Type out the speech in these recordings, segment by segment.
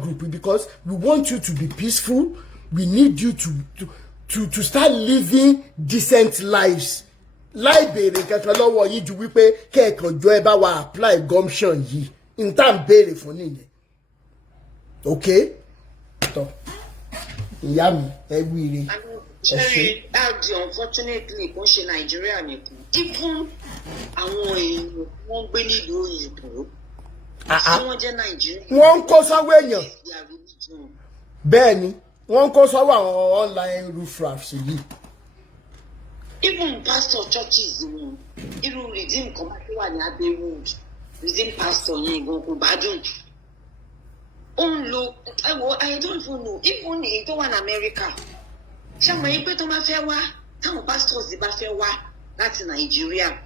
group because we want you to be peaceful. We need you to start living decent lives. Láì béèrè kankan lọ́wọ́ yín ju wípé kẹ́ẹ̀kan jọ ẹ bá wa apply gumption yìí. In time béèrè fún nìyẹn. Okay? Tọ́. Ìyá mi, ẹ wíire. Cherry, unfortunately, kò ṣe Nigeria nìkan. Even àwọn èèyàn wọ́n gbé nílùú òyìnbó. Wọ́n jẹ́ Nigeria. Wọ́n ń kó sọ́wọ́ èèyàn. Bẹ́ẹ̀ ni, wọ́n ń kó sọ́wọ́ àwọn online riffraffs yìí. Even pastor churches wọn, irú redeem kan máa fi wà ní Abbeywood, redeem pastor yẹn gan kò bá dùn. Ó ń lo, I don't even know, even èyí tó wà ní America. Ṣé mo yí pé tó máa fẹ́ wá, táwọn pastors bá fẹ́ wá láti Nàìjíríà,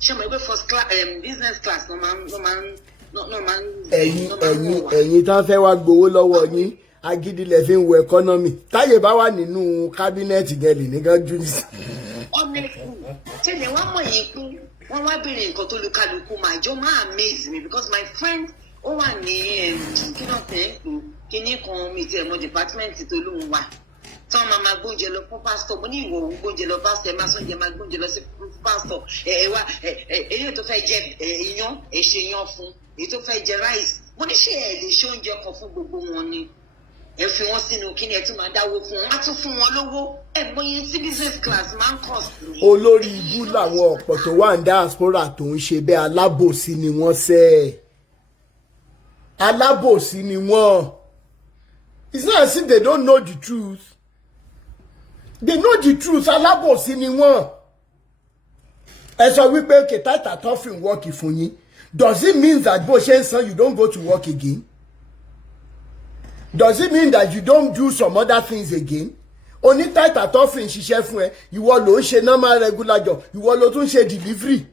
ṣé mo yí pé first class, business class no man. Ẹ̀yin tá fẹ́ wá gbowó lọ́wọ́ yín agídí lẹ fi ń wo economy táyé bá wà nínú kábínẹ̀tì gẹ̀lì nígbà jùlọ. Tẹ́lẹ̀ wọ́n mọ̀ yín pé wọ́n wá béèrè nǹkan tó lukaluku máa jọ máa amaze me because my friend ó wà ní kí náà fẹ́ kíní kan mi ti ẹ̀mọ́ department tó lóun wà tí wọ́n máa gbóúnjẹ lọ fún pastor mo ní ìwọ òun gbóúnjẹ lọ pastor ẹ máa sọ́njẹ máa gbóúnjẹ lọ sí pastor ẹ wá èyí tó fẹ́ jẹ iyán ẹ ṣe yán fún èyí tó fẹ́ jẹ rice mo ní ṣe ẹ lè ṣe oúnjẹ kan fún gbogbo wọn ni ẹ fi wọn sínú kíni ẹ tún máa dáwó fún wọn á tún fún wọn lówó ẹ mọyì sí business class máa ń cost. Olórí ibú làwọn ọ̀pọ̀ tó wà ní diaspora tó ń ṣe bẹ́ẹ̀ alábòsí ni wọ́n ṣe alábòsí ni wọ́n. It's not as if they don't know the truth. They know the truth. Alábòsí ni wọ́n. Ẹ sọ wípé kẹtàtà tó fi ń work fún yín. Does it mean that bó ṣe ń san you don't go to work again? Does it mean that you don't do some other things again? Oní tàtà tó fi ń ṣiṣẹ́ fún ẹ, ìwọ ló ń ṣe normal regular job, ìwọ ló tún ṣe delivery.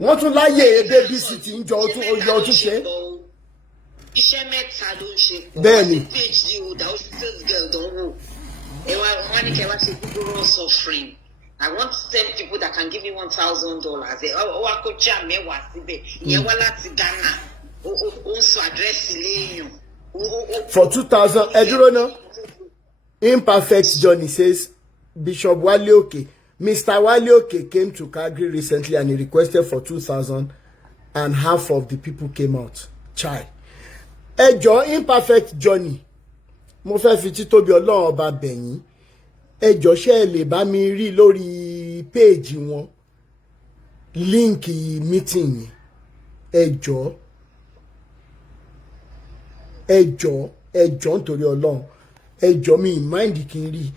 Wọ́n tún láyé babysitting jọ tún ṣe. Iṣẹ́ mẹ́ta ló ń ṣe. Bẹ́ẹ̀ni. PhD holder ó sales girl dánwò. Wọ́n ní kẹ́ wá ṣe Google suffering. I want 10 people that can give me $1,000. Wá kó jà mẹ́wàá síbẹ̀. Ìyẹn wá láti Ghana. Ó ń sọ àdírẹ́sì léèyàn. For 2,000, Edurona, Imperfect Johnny says, Bishop Wali Oke, Mr. Wali Oke came to Calgary recently and he requested for 2,000 and half of the people came out. Chai. Ẹjọ́ Imperfect Johnny, mo fẹ́ fi títóbi Ọlọ́run ọba bẹ̀yín. Ẹjọ́ ṣé lè bá mi rí lórí page wọn. Link meeting yẹn. Ẹjọ́ nítorí Ọlọ́run ẹjọ́ mi mind kí n rí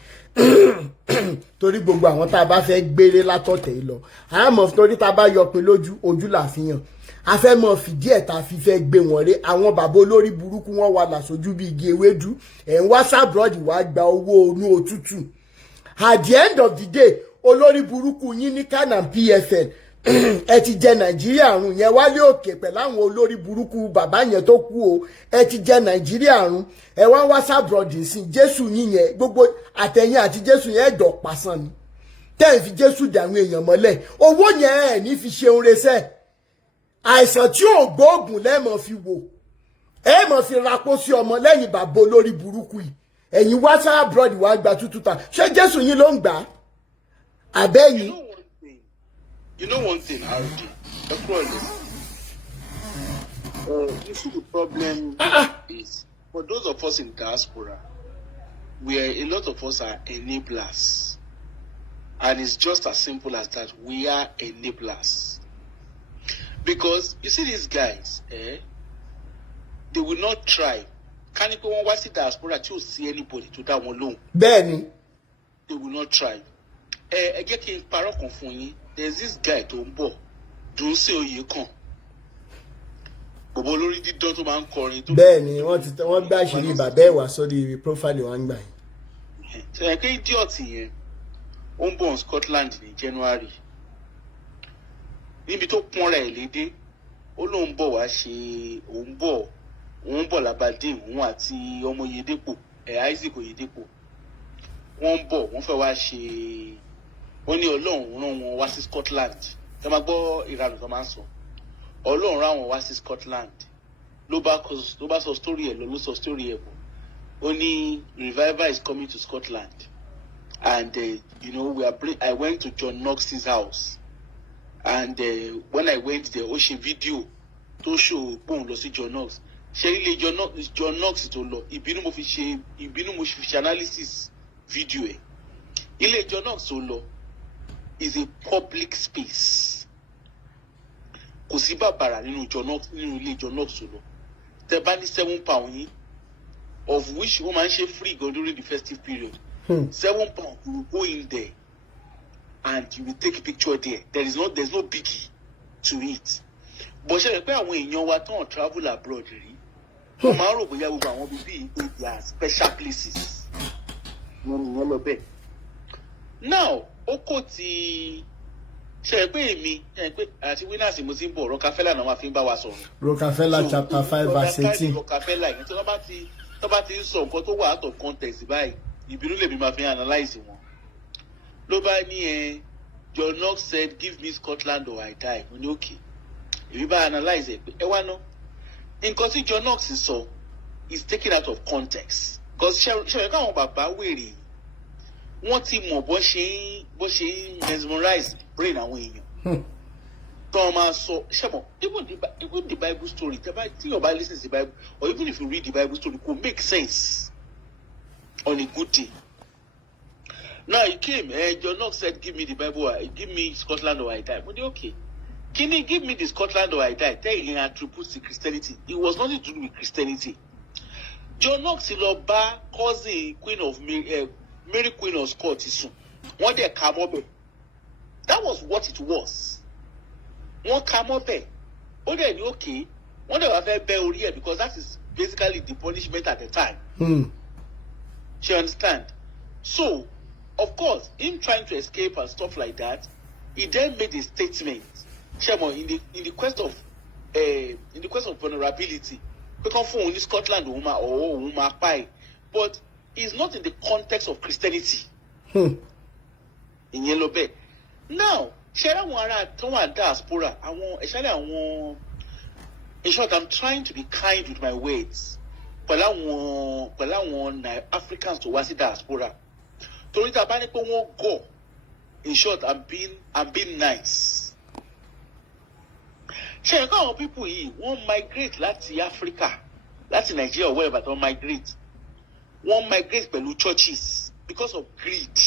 torí gbogbo àwọn tá a bá fẹ́ gbére látọ̀tẹ̀ lọ àmọ́ torí tá a bá yọpin lójú ojú làfihàn a fẹ́ mọ fìdí ẹ̀ tá a fi fẹ́ gbé wọn ré àwọn bàbá olórí burúkú wọn wà lásòjú bí igi ewédú ẹ̀ ń wá sábrọ́ọ̀dì wá gba owó onú òtútù at the end of the day olórí burúkú yín ní Canaan PFN ẹ ti jẹ Nàìjíríà àrùn yẹn Wálé Òkè pẹ̀lú àwọn olórí burúkú bàbá yẹn tó kú o ẹ ti jẹ Nàìjíríà àrùn ẹ wá wá sábrọ̀dì sí Jésù yín yẹn gbogbo àtẹ̀yìn àti Jésù yẹn ẹ̀dọ̀ pàṣán ni tẹ́ ẹ̀ fi Jésù dà àwọn èèyàn mọ́lẹ̀ owó yẹn ẹ̀ ní fi ṣeun resẹ́ àìsàn tí ò gbóògùn lẹ́ẹ̀mọ̀ fi wò ẹ̀ mọ̀ fi rapó sí ọmọ lẹ́yìn bàbá olórí burúkú yìí ẹ̀yin wá sábrọ̀dì wá gba tútúta ṣé Jésù yín ló ń gbà àbẹ́yìn. You know one thing, Arudi, you see the problem is, for those of us in diaspora, a lot of us are enablers. And it's just as simple as that. We are enablers. Because, you see these guys, they will not try. Can you go and watch the diaspora to see anybody to that one alone? Benny. They will not try. I get in Paraconfoni. There's this guy tó ń bọ̀ dùn sí oyè kan gbogbo olórí dídán tó máa ń kọrin tó. Bẹ́ẹ̀ni wọ́n gbá àṣírí bàbá ẹ̀ wá sórí profile wọn gbà yìí. ṣe pé idiot yẹn ó ń bọ̀ ní Scotland ní January níbi tó pọ́nra ẹ̀ lédè ó lóun bọ̀ wá ṣe òun bọ̀ lábàdé òun àti ọmọ Oyèdépò Isaac Oyèdépò wọ́n ń bọ̀ wọ́n fẹ́ wá ṣe. Wọ́n ní Ọlọ́run rán wọn wá sí Scotland ẹ máa gbọ́ ìranù tó máa ń sọ Ọlọ́run rán wọn wá sí Scotland ló bá sọ story ẹ̀ ló sọ story ẹ̀ bọ̀. Only revival is coming to Scotland, and you know I went to John Knox's house, and when I went there, ó ṣe video tó show pòun lọ sí John Knox. Ṣé ilé John Knox tó lọ ìbínú mo fi ṣe analysis video ẹ̀. Ilé John Knox tó lọ is a public space. Kò sí bàbàrà nínú ilé John Knox tó lọ. Tẹ́ bá ní £7 yín, of which woman she free go during the festive period. £7, you will go in there and you will take a picture there. There's no biggie to it. But she pé àwọn èèyàn wa tán travel abroad rí. Wọ́n máa rò bóyá gbogbo àwọn bíbí they are special places. Wọ́n lọ bẹ́ẹ̀. Now, ó kò tí ṣe pé èmi pé àti winners mo ti ń bọ̀ Rockefeller náà máa fi ń bá wa sọ̀rọ̀. Rockefeller chapter 5 verse 18. Rockefeller yẹn tí wọ́n bá ti ń sọ nǹkan tó wà out of context báyìí ìbínú lèmi máa fi analyse wọn. Ló bá ní John Knox said give me Scotland or I die. Mo ní okay. Èmi bá analyse ẹ̀ pé ẹ wá ná. Nǹkan tí John Knox sọ is taken out of context. Because ṣe káwọn bàbá wèrè wọ́n ti mọ̀ bó ṣe ń mesmerize brain àwọn èèyàn. Tó máa sọ ṣẹ́mọ̀ even the Bible story tí yóò bá listen to the Bible or even if you read the Bible story could make sense on a good day. Now he came, John Knox said give me the Bible, give me Scotland or I die. But okay, give me the Scotland or I die. Tell him attributes to Christianity. It was nothing to do with Christianity. John Knox lọ bá cousin Queen of Mary Queen of Scots. Wọ́n dẹ̀ ka mọ́ bẹ̀. That was what it was. Wọ́n ka mọ́ bẹ̀. Ó dẹ̀ ní okay. Wọ́n dẹ̀ wá fẹ́ bẹ́ orí ẹ̀ because that is basically the punishment at the time. She understand? So, of course, him trying to escape and stuff like that, he then made a statement. Shemo, in the quest of vulnerability, because for only Scotland or but it's not in the context of Christianity. In yellow bed. Now, share one diaspora. In short, I'm trying to be kind with my words. Pẹ̀láwọn Africans to wá sí diaspora. Torí tá a bá ní pé wọ́n go. In short, I'm being nice. Ṣé ẹ̀ka àwọn people yìí wọ́n migrate láti Africa, láti Nigeria or wherever they migrate. Wọ́n migrate pẹ̀lú churches because of greed.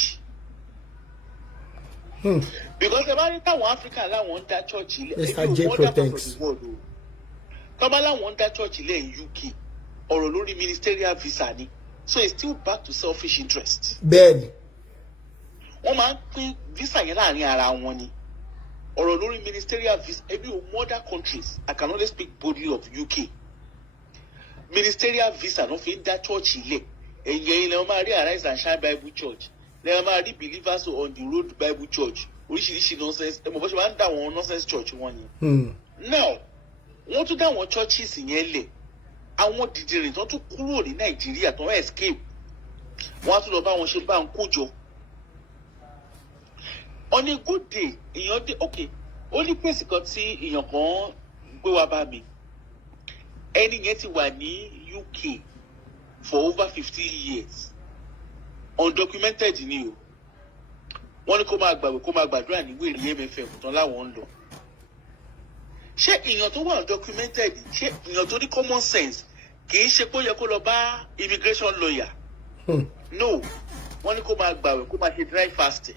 Because the bá ní táwọn Africa láwọn ń dá church ilé. Mr. J protects. Tọ́ba láwọn ń dá church ilé in UK. Ọ̀rọ̀ lórí ministerial visa ni. So it's still back to selfish interest. Bẹ́ẹ̀ni. Wọ́n máa ń pín visa yẹn láàrin ara wọn ni. Ọ̀rọ̀ lórí ministerial visa every other countries I can only speak boldly of UK. Ministerial visa no fi ń dá church ilé. Ẹ̀yìn lẹ́wọ̀n máa rí Arise and Shine Bible Church. Lẹ́wọ̀n máa rí Believers on the Road Bible Church. Oríṣiríṣi nonsense. Ẹ̀mọ̀ bó ṣe máa ń dá àwọn nonsense church wọn yẹn. Now, wọ́n tún dá àwọn churches yẹn lẹ̀. Àwọn dìdìrìn tó tún kúrò ní Nàìjíríà tó ń escape wọ́n á tún lọ bá wọn ṣe bá ń kójọ. On a good day èèyàn dé okay ó ní pèsè kan tí èèyàn kan gbé wá bá mi ẹni yẹn ti wà ní UK for over 50 years undocumented ni o wọ́n ní kó máa gbàgbé kó máa gbàdúrà ní wèrè MFM tán láwọn ń lọ. Ṣé èèyàn tó wà undocumented ṣé èèyàn tó ní common sense kì í ṣe pé ó yẹ kó lọ bá immigration lawyer? No, wọ́n ní kó máa gbàwẹ̀ kó máa ṣe dry fasting.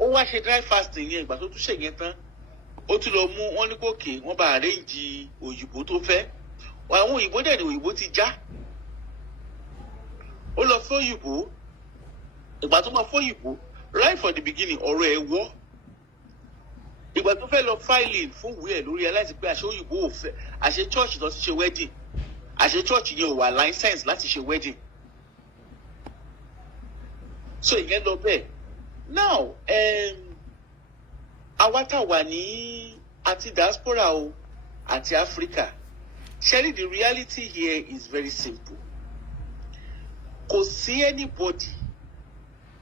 Ó wá ṣe dry fasting yẹn ìgbà tó tún ṣe yẹn tán ó tún lọ mú wọ́n ní kókè wọ́n bá arrange òyìnbó tó fẹ́ àwọn òyìnbó dẹ̀ ni òyìnbó ti já. Ó lọ fún òyìnbó ìgbà tó máa fún òyìnbó right from the beginning ọ̀rọ̀ ẹ̀ wọ́. Ìgbà tó fẹ́ lọ filing fún ìwé ẹ̀ lórí aláìsí pé àṣẹ òyìnbó ò fẹ́ àṣẹ church tó ti ṣe wedding àṣẹ church yẹn ò wà license láti ṣe wedding. So ìyẹn lọ bẹ́ẹ̀. Now àwa tá wà ní àti diaspora o àti Africa Sherry, the reality here is very simple. Kò sí anybody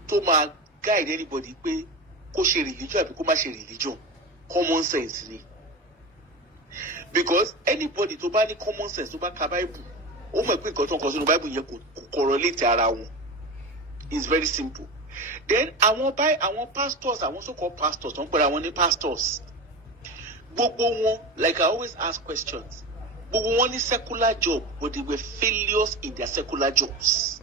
tó máa guide anybody pé kó ṣe religion àbí kó má ṣe religion. Common sense ni. Because anybody tó bá ní common sense tó bá ka Bible, ó mọ̀ pé nǹkan tó ń kọ sínú Bible yẹn kò correlate ara wọn. It's very simple. Then àwọn pastors, àwọn so-called pastors, don't put àwọn ní pastors. Gbogbo wọn, like I always ask questions. Gbogbo wọn ní secular job, but they were failures in their secular jobs.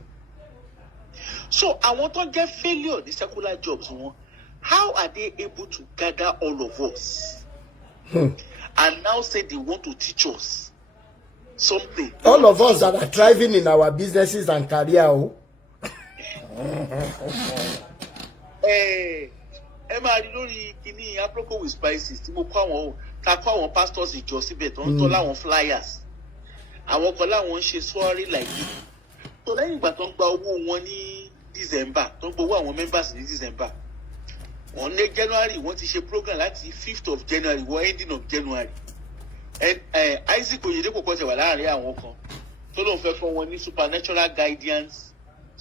So àwọn tó get failure in secular jobs wọn, how are they able to gather all of us and now say they want to teach us something? All of us that are thriving in our businesses and career. Ẹ máa rí lórí kíní Aproko with spices tí mo kọ́ àwọn pastors ìjọ síbẹ̀ tó ń tọ́ láwọn flyers. Àwọn kan láwọn ń ṣe sorry like it. So lẹ́yìn ìgbà tó ń gba owó wọn ní December, tó ń gbowó àwọn members ní December. On January, wọ́n ti ṣe program láti 5th of January wọ ending of January. Isaac Oyedepo kọ́ tẹ̀ wà láàrin àwọn kan tó lóun fẹ́ fún wọn ní supernatural guidance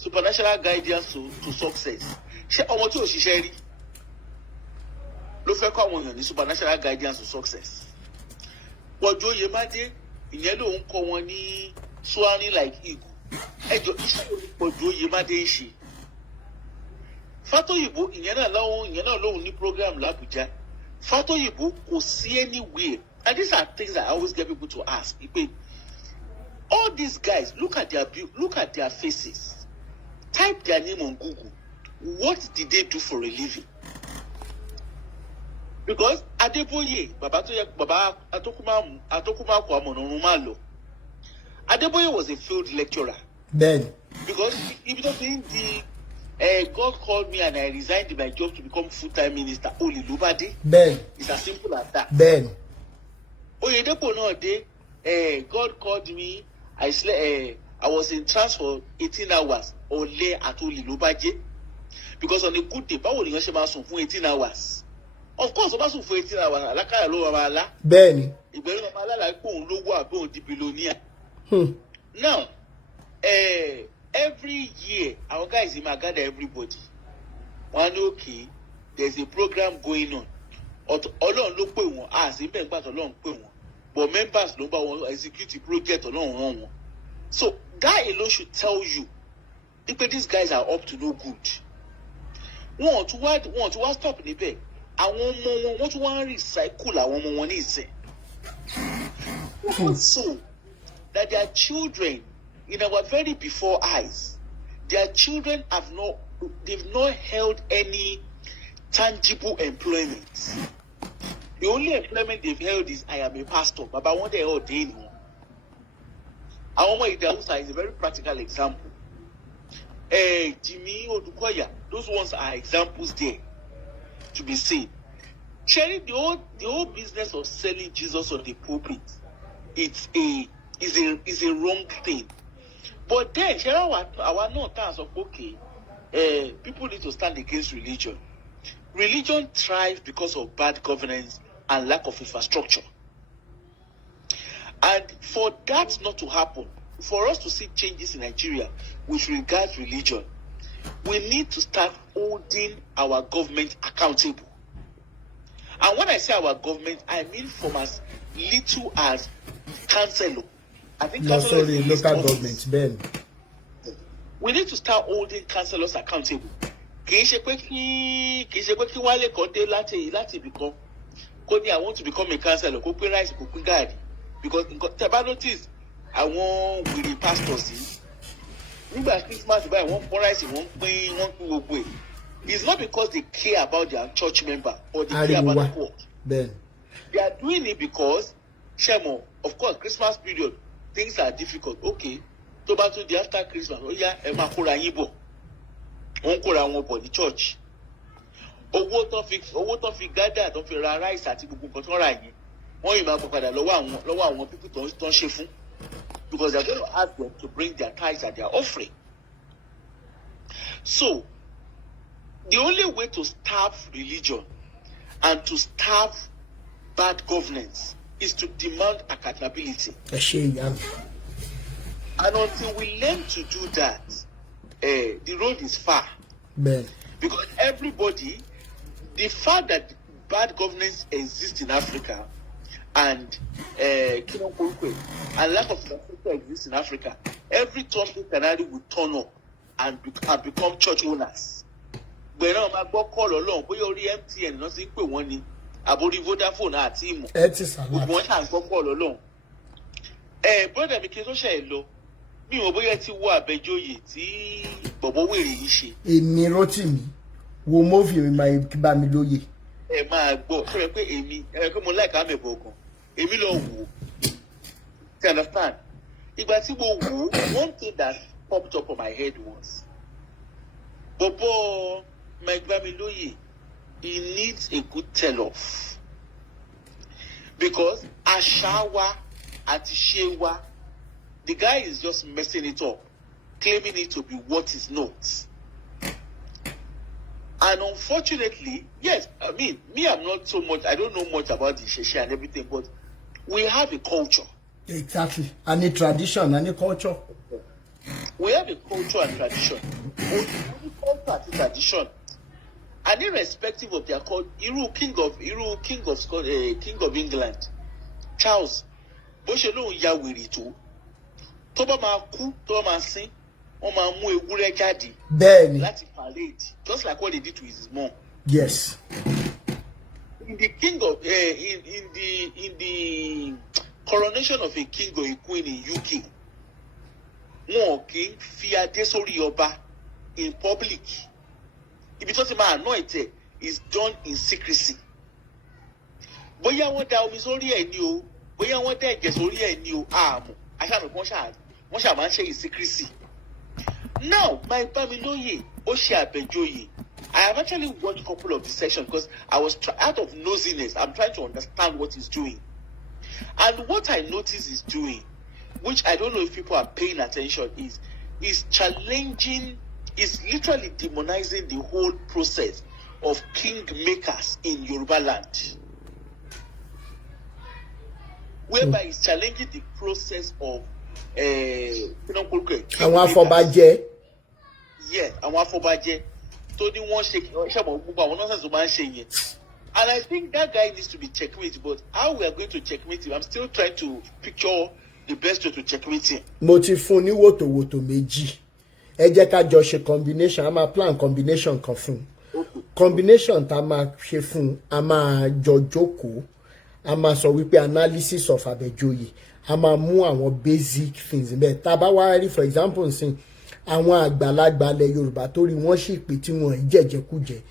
to success. Ṣé ọmọ tí ò ṣiṣẹ́ rí ló fẹ́ kọ́ àwọn èèyàn ní supernatural guidance to success? Pọ̀jù Oyèmádé ìyẹn lòun kọ́ wọn ní soaring like eagle. Ẹjọ́ iṣẹ́ ló ní Pọ̀jù Oyèmádé ń ṣe. Fatoyibo ìyẹn náà lóhun ní program l'Abuja. Fatoyibo kò sí anywhere. And these are things I always get people to ask. All these guys, look at their faces. Type their name on Google. What did they do for a living? Because Adeboye, Baba Atokuma Kwamon Malo. Adeboye was a field lecturer. Then. Because if you don't think God called me and I resigned my job to become full-time minister. Only Lubade. Ben. It's as simple as that. Ben. Oyedepo no day. God called me. I was in trance for 18 hours. Ole at Oli Lubade. Because on a good day, báwo ni wọ́n ṣe máa sùn fún 18 hours? Of course, wọ́n máa sùn fún 18 hours. Alákàyà ló máa lá. Ben. Ìgbẹ́rù máa lá láì pé òun lówó àbí òun di billionaire. Now, every year, our guys in gather everybody. One okay, there's a program going on. Ọlọ́run ló pè wọ́n, as in bẹ́ẹ̀ gbàtọ̀ Ọlọ́run pè wọ́n. But members ló bá wọn execute the project Ọlọ́run rán wọn. So that alone should tell you, if these guys are up to no good. Wọ́n tún wá stop níbẹ̀. Àwọn ọmọ wọn wọ́n tún wá recycle àwọn ọmọ wọn ní ìsìn. So that their children, in our very before eyes, their children they've not held any tangible employment. The only employment they've held is I am a pastor. Baba one day ordained one. Our Omo Idausa is a very practical example. Jimmy Odukoya, those ones are examples there to be seen. Sharing the whole business of selling Jesus on the pulpit, is a wrong thing. But then, our note of okay, people need to stand against religion. Religion thrives because of bad governance and lack of infrastructure. And for that not to happen, for us to see changes in Nigeria with regards religion, we need to start holding our government accountable. And when I say our government, I mean from as little as councillor. I think local government, Ben. We need to start holding councillors accountable. Kì í ṣe pé kí Wálé kan dé láti become. I want to become a councillor. Kó pé rice kó pé gààrí. Because tẹ́ bá notice àwọn wèrè pastors yìí. Nígbà Christmas báyìí wọ́n pọ́n rice wọ́n pín gbogbo ẹ̀. It's not because they care about their church member or they care about the poor. Ben. They are doing it because, Shemo, of course, Christmas period, things are difficult. Okay, tó bá tún di after Christmas, ó yá ẹ máa kóra yín bọ̀. Wọ́n kóra wọn bọ̀ ní church. Owó tó fi gather tó fi ra rice àti gbogbo nǹkan tó rà yẹn. Wọ́n yìí máa gbọ́ padà lọ́wọ́ àwọn people tó ń ṣe fún. Because they are going to ask them to bring their tithes and their offering. So, the only way to starve religion and to starve bad governance is to demand accountability. And until we learn to do that, the road is far. Ben. Because everybody, the fact that bad governance exists in Africa and and lack of infrastructure exists in Africa, every Tom, Dick, and Harry will turn up and become church owners. But now my boy call along, but you MTN, nothing pay one àbórí Vodafone àti ìmọ̀ gbogbo wọn ṣà ń gbọ́ pọ̀ lọ́lọ́run. Brother mi kí n tó ṣe é lọ mi ò bóyá ti wo Àbẹ̀joyè tí bọ̀bọ̀ wèrè yìí ṣe. Èmi Rótìmí wo mófì mi máa bá mi lóye. Ẹ máa gbọ́ ṣé pé èmi pé mo láìka àmẹ̀bọ̀ gan èmi lọ wò ó. You understand? Ìgbà tí mo wò ó, one thing that popped up on my head was bọ̀bọ̀ Mike Bamiloye, he needs a good tell-off. Because Ashawa àti Shewa, the guy is just messing it up, claiming it to be what is not. And unfortunately, yes, I mean, I'm not so much, I don't know much about the Sheshe and everything, but we have a culture. Exactly. And a tradition, and a culture. We have a culture and tradition. Both culture and tradition. And irrespective of their called King of England, Charles, bó ṣe lóun ya wèrè tó bá máa kú tó bá máa sín wọ́n máa mú ewúrẹ́ jáde láti parade, just like what they did to his mom. Yes. In the in the coronation of a king or a queen in UK, wọn kì í fi adé sórí ọba in public. Ibi tó ti máa anoint it is done in secrecy. Bóyá wọ́n da omi sórí ẹ̀ ni o, bóyá wọ́n da ẹ̀jẹ̀ sórí ẹ̀ ni o, àmọ́ aṣáájú wọ́n ṣáà máa ń ṣe in secrecy. Now, my Bamiloye, ó ṣe Àbẹ̀joyè. I have actually watched a couple of the sessions because I was out of nosiness. I'm trying to understand what he's doing. And what I noticed he's doing, which I don't know if people are paying attention, is challenging, is literally demonizing the whole process of kingmakers in Yoruba land. Whereby he's challenging the process of àwọn afọbajẹ. Yes, àwọn afọbajẹ. Tó ní wọ́n ṣe gbogbo àwọn nonsense tó máa ń ṣe yẹn. And I think that guy needs to be checkmated, but how we are going to checkmate him, I'm still trying to picture the best way to checkmate him. Mo ti fún ní wòtòwòtò méjì. Ẹ jẹ́ ká jọ ṣe combination, a máa plan combination kan fún. Combination tá a máa ṣe fún, a máa jọ jókòó, a máa sọ wípé analysis of Àbẹ̀joyè, a máa mú àwọn basic things bẹ́ẹ̀. Tá a bá wá rí for example nsìn àwọn àgbàlagbà ilẹ̀ Yorùbá tó rí wọ́n sì pé tí wọ́n jẹ̀jẹ̀kújẹ,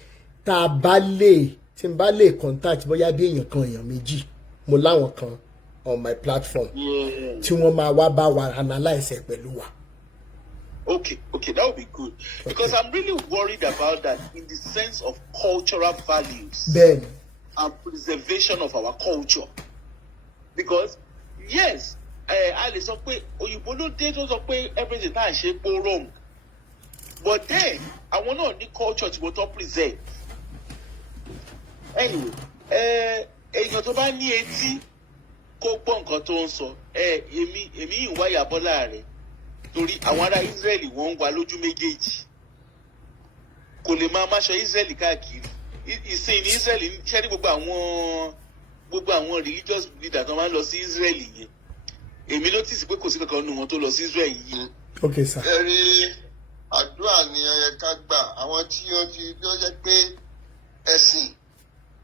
tá a bá lè tí n bá lè contact bóyá bí èèyàn kan èèyàn méjì, mo láwọn kan on my platform tí wọ́n máa wá bá wa analyse pẹ̀lú wa. Okay, that would be good. Because I'm really worried about that in the sense of cultural values and preservation of our culture. Because, yes, I lè sọ pé òyìnbó ló dé tó sọ pé everything tá à ń ṣe pé wrong. But then, àwọn náà ní culture tí wọ́n tó preserve. Anyway, èèyàn tó bá ní etí kó gbọ́ nǹkan tó ń sọ, èmi ìwáyà Bọ́lá rẹ̀. Torí àwọn ará Israeli wọ́n ń wá lójú méjèèjì, kò lè máa máṣọ Israeli káàkiri. Ìsìn ní Israeli ṣe ní gbogbo àwọn religious leaders tó máa ń lọ sí Israeli yẹn. Èmi notice pé kò sí kankan nínú wọn tó lọ sí Israeli yìí. Okay sir. Ẹ̀rí àdúrà ni ó yẹ ká gbà. Àwọn tí wọ́n ti tó jẹ́ pé ẹ̀sìn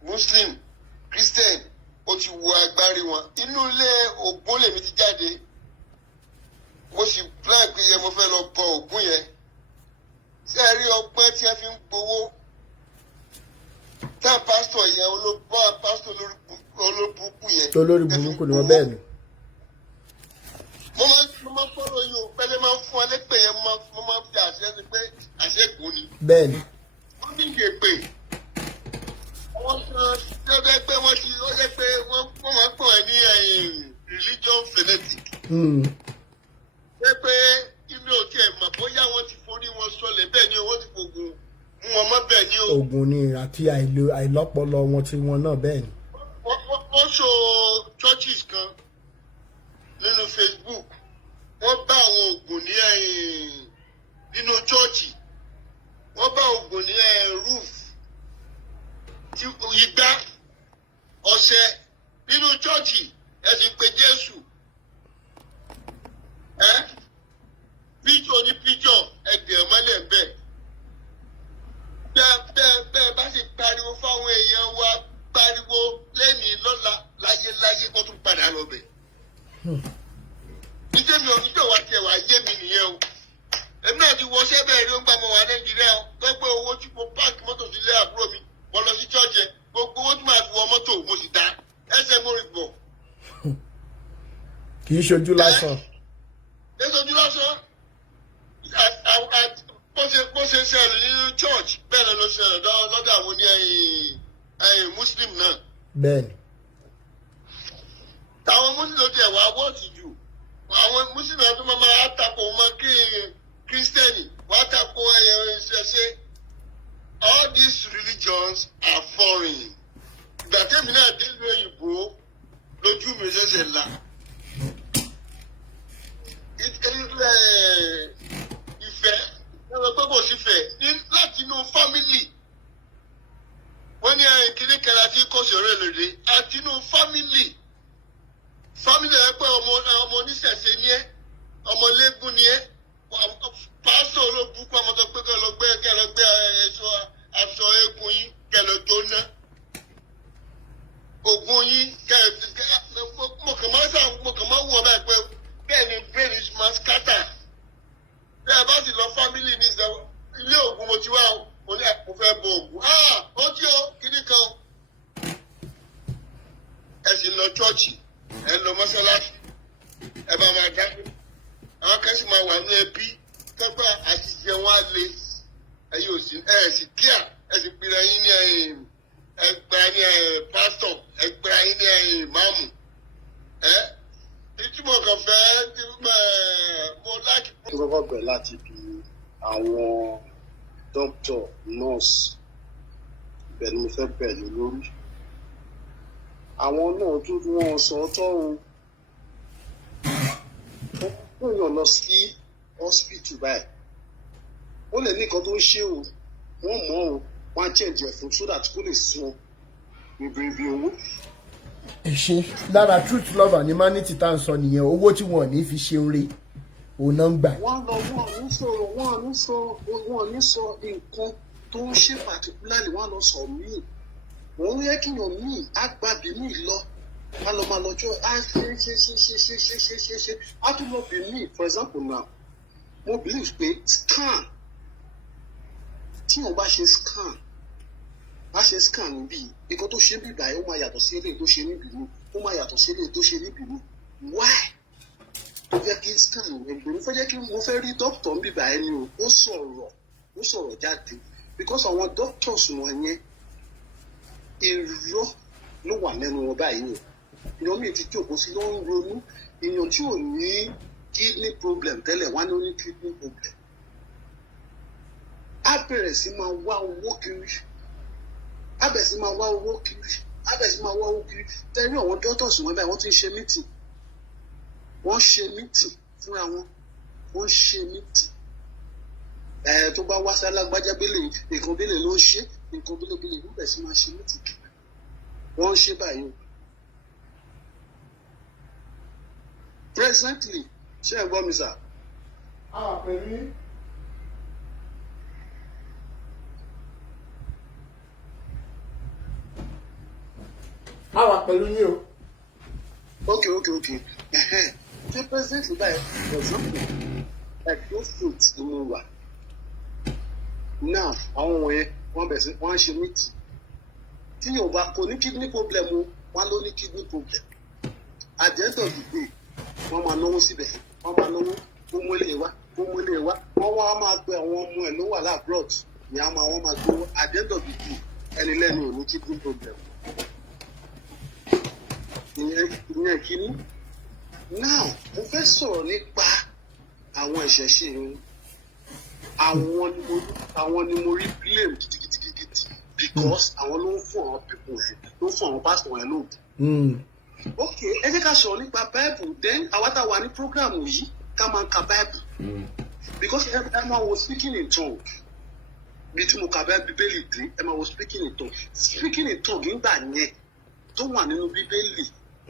Muslim, Christian ó ti wo agbárí wọn. Inú ilé Ògún lèmi ti jáde. Mo sì plan pé yẹ mo fẹ́ lọ bọ Ògún yẹn. Ṣé ẹ rí ọgbọ́n tí wọ́n fi ń gbowó? Tá pásítọ̀ yẹn olóbọ́ pásítọ̀ olóburúkú yẹn. Olórí burúkú ni wọ́n bẹ́ẹ̀ ni. Mo máa fọ́rọ̀ yìí o, pẹ́lẹ́ máa ń fún ọ lépè yẹn, mo máa fi àṣẹ sí pé àṣẹ gùn ni. Bẹ́ẹ̀ ni. Wọ́n ní ìgbè pé àwọn kan tí ó jẹ́ pé wọ́n ti ó jẹ́ pé wọ́n máa ń pọ̀ ẹ́ ní religion fanatic. Ṣé pé inú òkè ẹ̀mọ̀ bóyá wọ́n ti forí wọn sọlẹ̀ bẹ́ẹ̀ ni wọ́n ti fògùn mú wọn mọ́ bẹ́ẹ̀ ni o. Ògùn ni àti àìlọ́pọlọ wọn tí wọn náà bẹ́ẹ̀ ni. Wọ́n ṣò churches kan nínú Facebook, wọ́n bá àwọn Ògùn ní nínú chọ́ọ̀chì, wọ́n bá Ògùn ní roof igbá ọ̀sẹ̀ nínú chọ́ọ̀chì. kì í ṣojú lásán. kì í ṣojú lásán bó ṣe ṣẹlẹ̀ nínú church bẹ́ẹ̀ ló ṣẹlẹ̀ lọ́dọ̀ àwọn ní ẹ̀yìn muslim náà. bẹ́ẹ̀ni. àwọn muslim ló tiẹ̀ wá wọ́ọ̀tì jù àwọn muslim náà tó máa tako wọn kí kírísítẹ́nì wọ́n tako ṣẹṣẹ. All these religions are foreign. Ìgbà tẹ́mi náà dé ìlú òyìnbó lójú mi ṣẹ̀ṣẹ̀ là. Ìfẹ́ ẹ̀rọ pé kò sí fẹ́ láti inú fámìlì. Wọ́n ní kíní kẹra tí kò ṣòro lòdì àti inú fámìlì. Fámìlì ẹ̀ pé ọmọ oníṣẹ̀ṣe ni ẹ́, ọmọ lẹ́gùn ni ẹ́. Pásítọ̀ ló bukú ọmọ tó pé kẹlọ gbé aṣọ eégún yín kẹlọ jóná. Ògùn yín mo kàn máa wù ọ báyìí pé bẹ́ẹ̀ ni brain is ma scatter. Bí ẹ bá sì lọ fámìlì ní ìṣẹ́ ilé Ògùn mo ti wá mo ní àpò fẹ́ bọ Ògùn. Ó jí o kíní kan. Ẹ sì lọ chọ́ọ̀chì, ẹ lọ mọ́ṣáláṣí, ẹ bá máa dájú. Àwọn kan sì máa wà ní ẹbí tọ́gbà àti jẹun á le ẹ̀yin òsì sì kíá sì pèrè yín ní ẹgbẹ́ ní pásítọ̀ ẹgbẹ́ yín ní ìmáàmù ìtumọ̀ kan fẹ́ mo láti. ó kọ́kọ́ bẹ̀rẹ̀ láti bí àwọn dókítà nọ́ọ̀sì ibẹ̀ ni mo fẹ́ bẹ̀rẹ̀ lórí àwọn náà tó wọ́n sọ tọ́run ó yàn lọ sí hospital báyìí ó lè ní nǹkan tó ń ṣe o wọ́n mọ̀ o wọ́n á jẹ̀jẹ̀ fún so that kó lè sun ribiribi owó. ṣe lára truth love and humanity tá à ń sọ nìyẹn owó tí wọn ò ní fi ṣe oore òun náà ń gbà. wọ́n ní sọ nǹkan tó ń ṣe particularly wọ́n lọ sọ míì wọ́n yẹ kí yàn míì á gbàbí míì lọ á lọ máa lọ́jọ́ á ṣe á tún lọ bí míì for example now mo believe pé scan tí wọ́n bá ṣe scan níbí nǹkan tó ṣe níbí báyìí ó máa yàtọ̀ sí eléyìí tó ṣe níbí mi ó máa yàtọ̀ sí eléyìí tó ṣe níbí mi why tó fẹ́ kí scan ẹgbẹ́ mo fẹ́ jẹ́ kí mo fẹ́ rí doctor níbí báyìí ni ó sọ̀rọ̀ jáde because àwọn doctors wọ̀nyẹn irọ́ ló wà lẹ́nu wọn báyìí o ìyọ́n mi ti jókòó sí ló ń ronú ìyọ́n tí ò ní kidney problem tẹ́lẹ̀ wá ní ó ní kidney problem á bẹ̀rẹ̀ sí máa wá owó kiri tẹ́lẹ̀ àwọn doctors wọn báyìí wọ́n ti ń ṣe meeting fúnra wọn wọ́n ṣe meeting tó bá wá sí alágbájá bẹ́lẹ̀ nǹkan bẹ́lẹ̀ ló ń ṣe nǹkan bẹ́lẹ̀ ló bẹ̀rẹ̀ sí máa ṣe meeting wọ́n ń ṣe báyìí o presently ṣé ẹ gbọ́ mi sà. pẹ̀lú àwa pẹ̀lú yín o. ok ṣé presently báyìí for example like those fruits ni mo wà now àwọn wọ̀nyẹn wọ́n bẹ̀rẹ̀ sí wọ́n á ṣe meeting tí yóò bá kò ní kidney problem o wọ́n ló ní kidney problem at the end of the day wọ́n máa náwó síbẹ̀ wọ́n máa náwó kó mọ́lẹ̀ wá wọ́n wá máa gbé àwọn ọmọ ẹ̀ ló wà láàbúrọ̀d ní àmọ́ àwọn máa gbówó at the end of the day ẹni lẹ́nu ò ní kidney problem ìyẹn kìíní now mo fẹ́ sọ̀rọ̀ nípa àwọn ìṣẹ̀ṣe irun àwọn ni mo rí blame gidigidi because àwọn ló ń fún àwọn people ẹ̀ ló ń fún àwọn pastor ẹ̀ lóògùn. ok ẹ jẹ́ ká sọ̀rọ̀ nípa bible then àwa tá a wà ní program yìí ká máa ka bible because ẹ máa wo speaking in tongue bí tí mo kà bíbélì dé ẹ máa wo speaking in tongue nígbà yẹn tó wà nínú bíbélì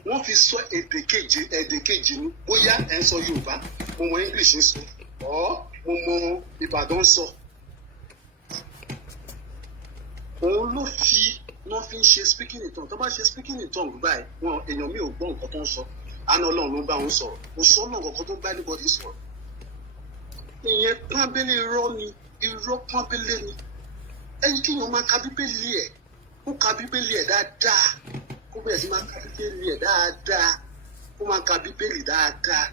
wọ́n fi sọ èdè kejì ní bóyá ẹ ń sọ yorùbá mo mọ english ń sọ ọ mo mọ ìbàdàn sọ òun ló fi wọ́n fi ń ṣe speaking in tongue tó bá ṣe speaking in tongue báyìí wọn èèyàn mi ò gbọ́ nǹkan tó ń sọ àná ọlọ́run ló bá wọn sọ̀rọ̀ kò sọ náà kankan tó bá anybody sọ̀rọ̀ ìyẹn pọ́nbélé irọ́ pọ́nbélé ni ẹ̀yin kí ni wọ́n máa ka bíbélì ẹ̀ kó ka bíbélì ẹ̀ dáadáa kó bẹ̀rẹ̀ sí máa ka bíbélì ẹ̀ dáadáa kó ó máa ka bíbélì dáadáa.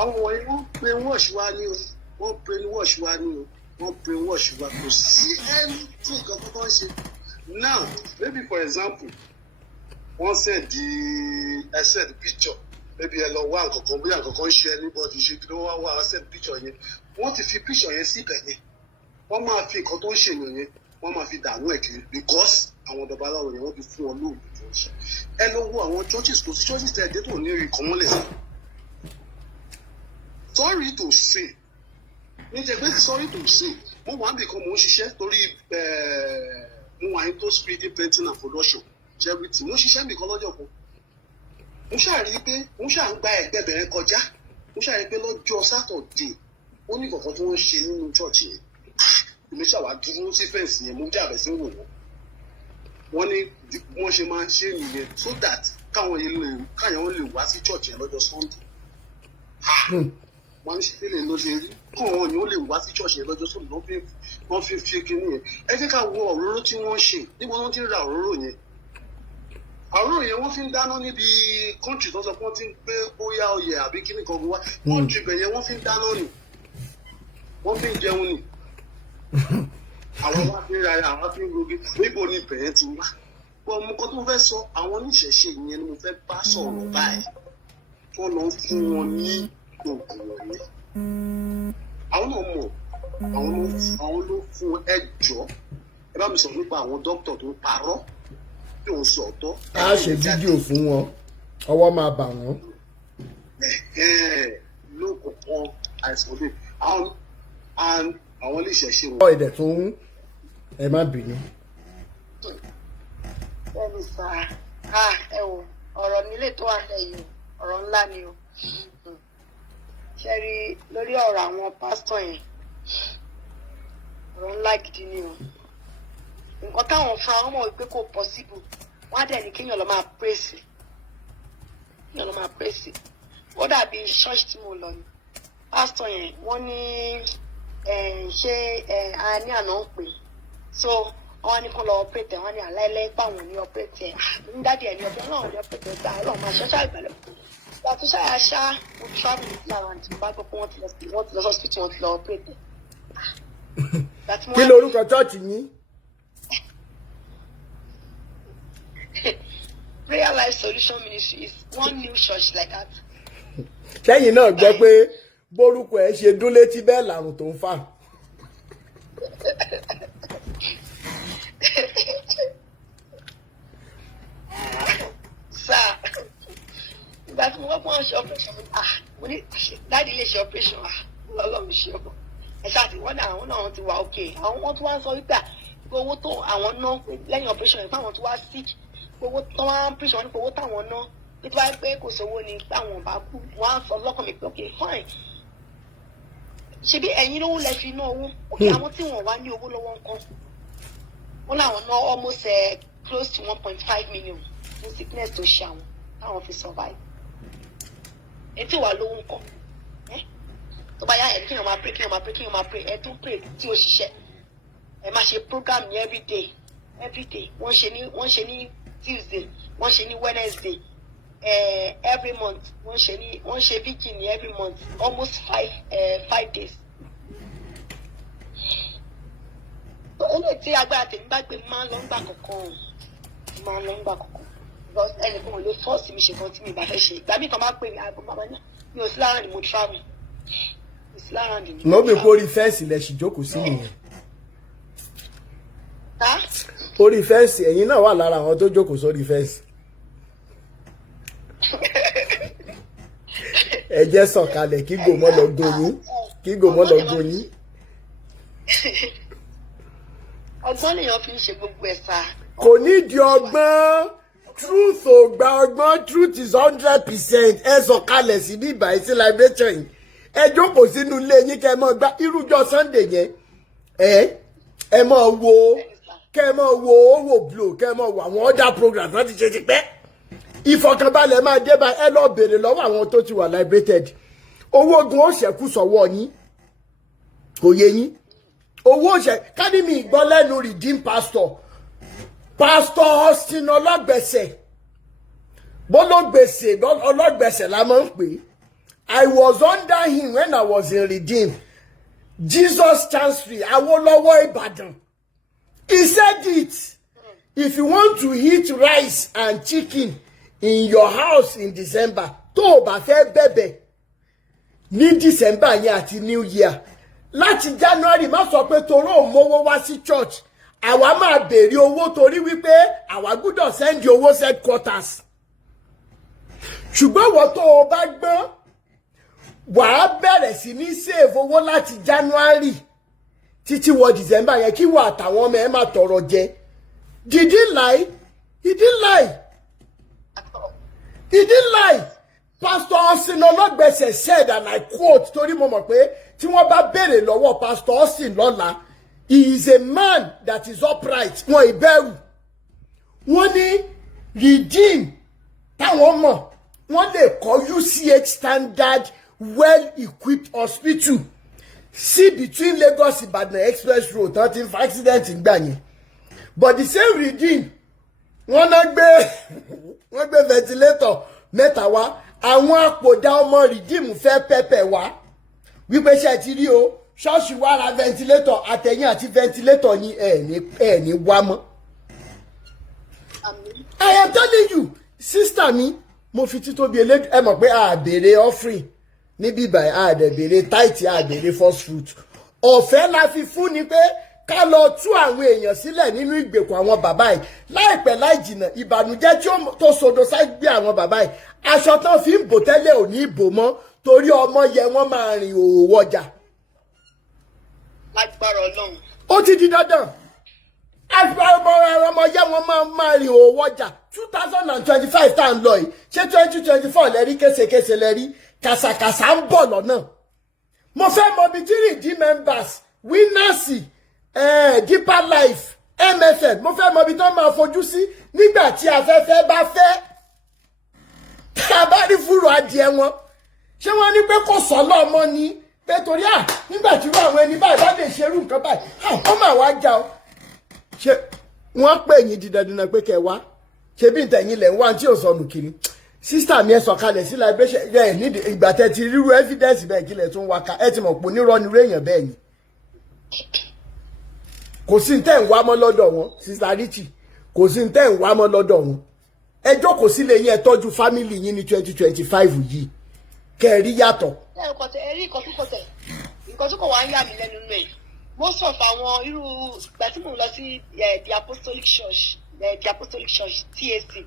Àwọn wọ̀nyí wọ́n brainwash wa ni o, wọ́n brainwash wa ni o, wọ́n brainwash wa kò sí anything kankan tó ń ṣe. Now maybe for example wọ́n send the picture maybe ẹ lọ wá nǹkankan bí nǹkankan ṣe anybody ṣe kí ló wá send picture yẹn wọ́n ti fi picture yẹn síbẹ̀ yẹn wọ́n máa fi nǹkan tó ń ṣèyàn yẹn wọ́n máa fi dààmú ẹ̀ kiri because àwọn babaláwo yẹn wọ́n ti fún wọn lóògùn tó ń ṣe. Ẹ lọ wo àwọn churches kò sí churches tẹ̀ dé tó ní rí kan mọ́lẹ̀ sí. Sorry to say sorry to say mo wà níbi kan mo ń ṣiṣẹ́ torí mo wà ní tó speedy painting and production charity mo ṣiṣẹ́ nìkan lọ́jọ́ kan mo ṣàrí pé mo ṣà ń gba ẹgbẹ́ bẹ̀rẹ̀ kọjá mo ṣàrí pé lọ́jọ́ Saturday ó ní kọ̀ọ̀kan tí wọ́n ń ṣe nínú church yẹn èmi ṣàwá dúró sí fẹ́ǹsì yẹn mo jẹ́ àbẹ̀sí wò wọ́n ní wọ́n ṣe máa ń ṣe nìyẹn so that káwọn lè wá sí church yẹn lọ́jọ́ Sunday wọ́n ń ṣe lè lọ ṣe rí káwọn ni ó lè wá sí church yẹn lọ́jọ́ Sunday wọ́n fi fi kíní yẹn ẹ jẹ́ ká wo òróró tí wọ́n ṣe níbo wọ́n ti ń ra òróró yẹn àrùn yẹn wọ́n fi ń dáná níbi kọ́ńtì tó sọ pé wọ́n ti ń gbé bóyá ọyẹ àbí kíní kan wá kọ́ńtì bẹ̀ yẹn wọ́n fi ń dáná nì wọ́n fi ń jẹun nì àwọn wá fi ń ra àwọn fi ń rogi níbo ni bẹ̀rẹ̀ ti wá bọ́ mo kọ́ tó fẹ́ sọ àwọn oníṣẹ̀ṣe yẹn ni mo fẹ́ bá sọ̀rọ̀ báyìí tó lọ fún wọn ní oògùn wọ̀nyí àwọn náà mọ̀ àwọn ló fún ẹjọ́ ẹ bá mi sọ nípa àwọn dókítà tó parọ́ a ṣe fídíò fún wọn ọwọ́ máa bà wọ́n. lókùnkùn àìsàn bíi àwọn lè ṣẹ̀ṣẹ̀ wọn. ọ̀ ẹ̀dẹ̀ tó ń ẹ má bínú. bẹ́ẹ̀ni sá ẹ wò ọ̀rọ̀ nílé tó wà lẹ́yìn ọ̀rọ̀ ńlá ni o ṣe rí lórí ọ̀rọ̀ àwọn pásítọ̀ yẹn ọ̀rọ̀ ńlá gidi ni o nǹkan táwọn fa ọmọ ìpè kò possible wọn á dẹ̀ ní kéèyàn lọ máa pèsè ó dàbí ṣọ́ọ̀ṣì tí mo lọ ní pásítọ̀ yẹn wọ́n ní ṣé a ní àná ń pè so wọ́n á ní kó lọ ọpẹ́tẹ̀ wọ́n á ní àláìlẹ́ páwọn ní ọpẹ́tẹ̀ ń dádì ẹ̀ ní ọpẹ́ náà ní ọpẹ́tẹ̀ gbà ọlọ́run máa ṣọ́ṣà ìgbàlẹ̀ ìgbà tó ṣàyà ṣá mo travel with land bá gbọ́ pé wọ́n ti lọ hospital wọ́n ti lọ ọpẹ́tẹ̀. kí lorúkọ chọ́ọ̀chì yín. Prayer Life Solution Ministry is one new church like that. Kẹ́yìn náà gbọ́ pé bórúkọ ẹ̀ ṣe dún létí bẹ́ẹ̀ làrùn tó ń fà. Sir, ìgbà tí mo wọ́n pọ́n ṣe operation mo ní dáàdi lè ṣe operation lọ́lọ́run ṣe ọmọ ẹ̀ ṣáà tí wọ́n dà àwọn náà ti wà okay àwọn wọ́n tún wá sọ wípé owó tó àwọn ná lẹ́yìn operation yẹn fáwọn tó wá sick owó tó wá ń pèsè wọn nípa owó táwọn ná nítorí wáyé pé kò sówó ni táwọn bá kú wọn á sọ lọ́kàn mi pé ok fine ṣebí ẹ̀yin lówó lẹ fi ná owó òkè àwọn tí wọ́n wá ní owó lọ́wọ́ nǹkan wọn làwọn ná almost close to 1.5 million fún sickness tó ṣe àwọn táwọn fi survive etí wà lówó nǹkan tó bá yá ẹ̀ kí èèyàn máa pray ẹ̀ tún pray tí ó ṣiṣẹ́ ẹ máa ṣe program ní everyday wọ́n ṣe ní Tuesday wọ́n ṣe ní Wednesday every month wọ́n ṣe vigil ní every month almost 5 days. eléyìí tí agbára tèmi bá gbé máa ń lọ ń gbà kankan because ẹnìkan ò lè fọ́ọ̀sì mi ṣe kan tí mi bá fẹ́ ṣe ìgbà mi kan máa pè mí àgbo bàbá náà mi ò sí lára ni mo travel mi sí lára ni. lọ́bì kórìí fẹ́ǹsì lẹ̀ ṣì jókòó sí nìyẹn. orí fẹ́ǹsì ẹ̀yin náà wà lára àwọn tó jókòó sórí fẹ́ǹsì. ẹ jẹ́ sọ̀kalẹ̀ kí gòmọ́ lọ gun yín. ọgbọ́n lèèyàn fi ń ṣe gbogbo ẹ̀ sá. kò nídìí ọgbọ́n truth ò gba ọgbọ́n truth is 100%. ẹ sọ̀kalẹ̀ sí ní ìbàyí sí liberation yìí ẹ jókòó sínú ilé yín kẹ́ ẹ mọ́ gbá irújọ́ Sunday yẹn ẹ mọ́ wo kẹ́ ẹ mọ́ wo owó blow kẹ́ ẹ mọ́ wo àwọn other programs wọ́n ti ṣe ti pẹ́ ìfọ̀kànbalẹ̀ máa dé bá ẹ lọ bèrè lọ́wọ́ àwọn tó ti wà liberated owó ogun ó ṣẹ́kù sọ́wọ́ yín kò yé yín owó òṣè kádìmí ìgbọ́ lẹ́nu redeem pastor Austin Ọlọ́gbẹ̀sẹ̀ bọ́lọ́gbèsè ọlọ́gbèsè la máa ń pè. I was under him when I was in Redeem. Jesus Chancery, Awolowo Ibadan. He said it. If you want to eat rice and chicken in your house in December, tó o bá fẹ́ bẹ̀bẹ̀ ní December yẹn àti New Year. Láti January má sọ pé toró mówó wá sí church. Àwa máa béèrè owó torí wípé àwa gbọ́dọ̀ send owó headquarters. Ṣùgbọ́n wọ́n tó o bá gbọ́n, wàá bẹ̀rẹ̀ sí ní save owó láti January títí wọ December yẹn kí wà àtàwọn ọmọ ẹ máa tọrọ jẹ. Did he lie? He didn't lie. He didn't lie. Pastor Austin Ologbese said, and I quote, torí mo mọ̀ pé tí wọ́n bá béèrè lọ́wọ́ Pastor Austin lọ́la, he is a man that is upright. Wọ́n ìbẹ̀rù. Wọ́n ní Redeem táwọn mọ̀. Wọ́n lè kọ́ UCH standard well-equipped hospital. See between Lagos Ibadan Express Road, nothing for accident in Gbanye. But the same Redeem, wọ́n gbé ventilator mẹ́ta wá. Àwọn àpòdá ọmọ Redeem fẹ́ pẹ́pẹ́ wá. Wípé ṣe ti rí o, ṣọ́ọ̀ṣì wá ra ventilator àtẹ̀yìn àti ventilator ní ẹ̀ẹ̀ni wá mọ́. I am telling you, sister mi, mo fi títóbi elédùn ẹ mọ̀ pé a béèrè offering níbí báyìí, a dẹ̀ béèrè tithe, a béèrè first fruit. Ọ̀fẹ́ la fi fún ni pé ká lọ tú àwọn èèyàn sílẹ̀ nínú ìgbèkùn àwọn bàbá yìí. Láìpẹ́ láì jìnnà ìbànújẹ́ tí ó tó sodo ságbé àwọn bàbá yìí. Aṣọ tán fi ń bò tẹ́lẹ̀ ò ní bò mọ́ torí ọmọ yẹ wọ́n máa rìn òwò ọjà. Lágbára Ọlọ́run. Ó ti di dandan. Ọmọ yẹ wọ́n máa rìn òwò ọjà. 2025 tá ń lọ yìí. Ṣé 2024 lẹ́rí késekése lẹ́rí? Kàsàkàsà ń bọ̀ lọ́nà. Mo fẹ́ mọ bí tí Redeem members, Winners, Deeper Life, MFM, mo fẹ́ mọ bí tó máa fojú sí nígbà tí afẹ́fẹ́ bá fẹ́. Tá a bá rí fúrò adìẹ wọn. Ṣé wọ́n ní pé kò sọ lọ́mọ ni? Pé torí nígbà tí wọ́n àwọn ẹni báyìí bá lè ṣerú nǹkan báyìí, wọ́n máa wá já o. Ṣé wọ́n pè yín dídadúnà pé kẹ́ wá? Ṣé bí ìtẹ̀yìn lẹ̀ ń wá tí ò sọnù kiri? Sísítà mi ẹ sọ̀kalẹ̀ sí liberation rẹ̀ ní ìgbà tẹ́ ti ríru evidence bẹ́ẹ̀ kílẹ̀ tó ń wá ká ẹ ti mọ̀ pé onírọ́ ni réèyàn bẹ́ẹ̀ ni. Kò sí ní tẹ́ ń wá mọ́ lọ́dọ̀ wọn, Sister Richie. Kò sí ní tẹ́ ń wá mọ́ lọ́dọ̀ wọn. Ẹ jókòó sílé yín ẹ tọ́jú family yín ní 2025 yìí. Kẹ́ ẹ rí yàtọ̀. Ẹ̀rí nǹkan tó kọ̀ wá ń yà mí lẹ́nu nù ẹ̀. Most of àwọn irú ìgbà tí mò ń lọ sí the Apostolic Church, TAC.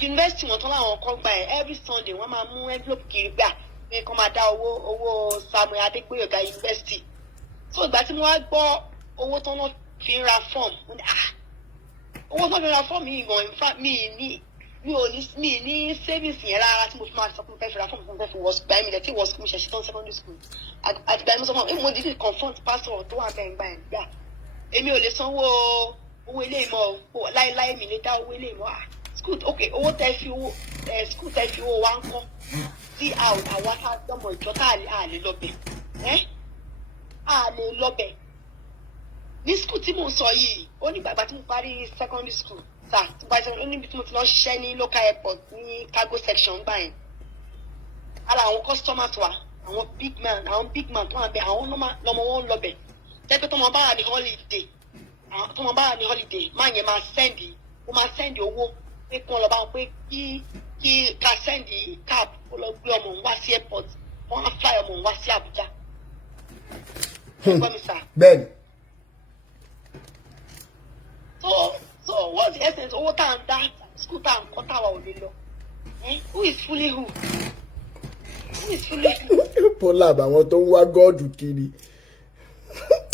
University wọn tán láwọn kan gbà ẹ every Sunday wọ́n máa mú envelope kiri gbà pé kán máa dá owó Samuel Adégbóyèga University. So ìgbà tí mo wá gbọ́ owó tán náà fi ń ra form, owó tán fi ń ra form yìí gan, in fact mi ní savings yẹn rárá tí mo fi máa sọ pé mo fẹ́ fi ra form, mo fẹ́ fi wọ gbà mí lẹ́tí wọ school ṣẹ̀ṣẹ̀ tán secondary school. Àtìgbà yẹn mo sọ fún mi mo dídì confront pastor tó wà bẹ́ẹ̀ gbà yẹn gbà èmi ò lè sanwó owó ilé ìmọ̀ láéláé mi lè dá owó ilé ìmọ̀ okay, owó tẹ fi owó school tẹ fi owó wa ń kọ́ sí àwa tá ọmọ ìjọ tá a lè lọ́bẹ̀ a lè lọ́bẹ̀ ní school tí mò ń sọ yìí ó ní ìgbà tí mo parí secondary school sir ó níbi tí mo ti lọ ṣiṣẹ́ ní local airport ní cargo section gbà yẹn ara àwọn customers wa àwọn big man tó wà bẹ àwọn lọmọ wọn lọ́bẹ̀ tẹ́pẹ́ tọmọ bá wà ní holiday máa yẹn máa send owó pé kí wọ́n lọ bá wọn pé kí ká sẹ́ndì cab kó lọ gbé ọmọ òun wá sí airport wọ́n á fly ọmọ òun wá sí Abuja. Bẹ́ẹ̀ni. So what's the essence owó tá à ń dá school tá à ń kọ́ táwa ò lè lọ? Who is fooling who? Paula àbàwọn tó ń wá gọ́ọ̀dù kiri.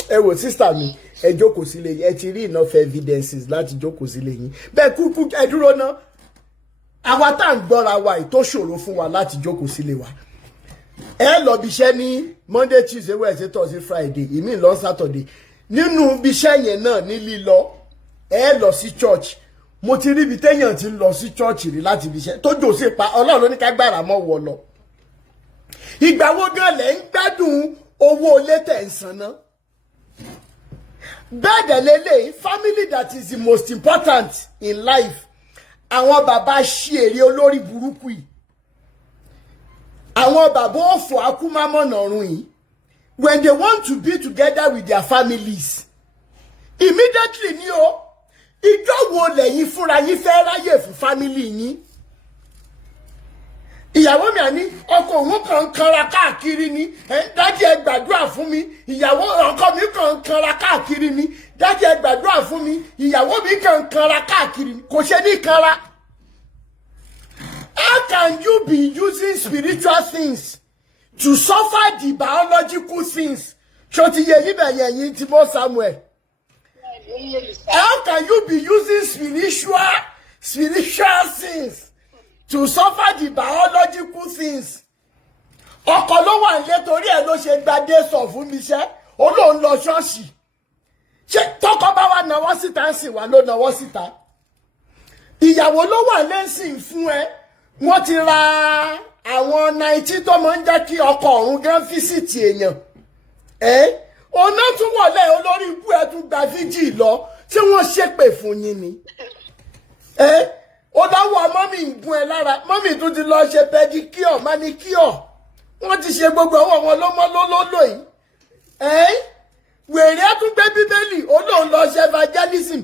Ẹ wò sísítà mi. Ẹ jókòó sílé yín ẹ ti rí enough evidences láti jókòó sílé yín bẹ́ẹ̀ kúkú ẹ dúró ná àwa tá à ń gbọ́ra wa ì tó ṣòro fún wa láti jókòó sílé wa ẹ lọ bí iṣẹ́ ní Monday, Tuesday, Wednesday, Thursday, Friday ìmí lọ Saturday nínú bí iṣẹ́ yẹn náà ní lílọ ẹ lọ sí church mo ti rí ibi téèyàn ti ń lọ sí church rí láti bí iṣẹ́ tó jò sí pa Ọlọ́run ló ní ká gbára mọ́ wọ lọ ìgbà wo gan lẹ́ ń gbádùn owó ilé tẹ̀ ń san náà. Bẹ́ẹ̀ dẹ̀ lélẹ̀ family that is the most important in life àwọn bàbá ṣí èrè olórí burúkú yìí, àwọn bàbá òfò akúmámọ̀nà ọ̀run yìí, when they want to be together with their families immediately ni o, ìjọ wo lẹ́yìn fúnra yín fẹ́ ráyè fún family yín? ìyàwó mi àní ọkọ òun kàn kanra káàkiri ni, dájú ẹ gbàdúrà fún mi, ìyàwó ọkọ mi kàn kanra káàkiri ni, dájú ẹ gbàdúrà fún mi, ìyàwó mi kàn kanra káàkiri ni, kò ṣe ní kanra. How can you be using spiritual things to suffer the biological things? Shoti ye yibe yin Timo Samuel. How can you be using spiritual things to suffer the biological things? Ọkọ ló wà nílé torí ẹ̀ ló ṣe gba dé sọ fún mi ṣe, ó lóun lọ ṣọ́ọ̀ṣì. Ṣé tọkọ bá wà náwó síta ń sìn wá ló náwó síta? Ìyàwó ló wà lẹ́sìn fún ẹ. Wọ́n ti ra àwọn 90 tó máa ń jẹ́ kí ọkọ ọ̀run gan físìtì èèyàn. Ọ̀nà tún wọlé olórí ibú ẹ̀ tún gba fíjì lọ tí wọ́n ṣépè fún yín ni. Ó dáwọ́ mọ́mì ń gún ẹ lára, mọ́mì tún ti lọ ṣe pedicure, manicure. Wọ́n ti ṣe gbogbo ọwọ́ wọn lọ́mọ́lọ́lọ́ yìí. Wèrè tún gbé bíbélì, ó lóun lọ ṣe evangelism.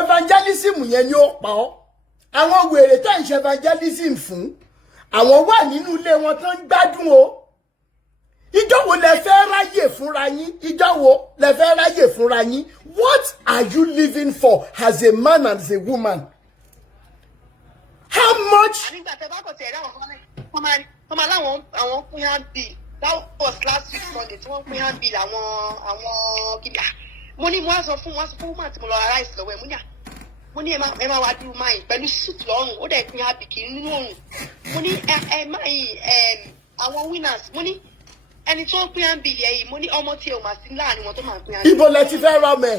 Evangelism yẹn ni ó pa ọ́. Àwọn wèrè tá ń ṣe evangelism fún, àwọn wà nínú ilé wọn tó ń gbádùn o. Ìjọ wo lẹ fẹ́ ráyè fúnra yín? Ìjọ wo lẹ fẹ́ ráyè fúnra yín? What are you living for as a man and as a woman? How much? Nígbà tẹ́ bá kò tẹ̀ ẹ̀rọ àwọn aláwọn àwọn pín hand bill. That was last week Sunday tí wọ́n pín hand bill àwọn kìdá. Mo ní mo wá sọ fún woman tí mo lọ ara ìsìn lọ́wọ́ ẹ̀ mo ní ẹ máa wá dúró máa yìí pẹ̀lú suit lọ́rùn ó dẹ̀ pín hand bill kiri nínú òrùn. Mo ní ẹ máa yìí àwọn winners mo ní ẹni tó ń pín hand bill yẹn yìí mo ní ọmọ tí ò máa sí láàrin wọn tó máa pín hand bill. Ibo lẹ ti fẹ́ rọ́mẹ̀?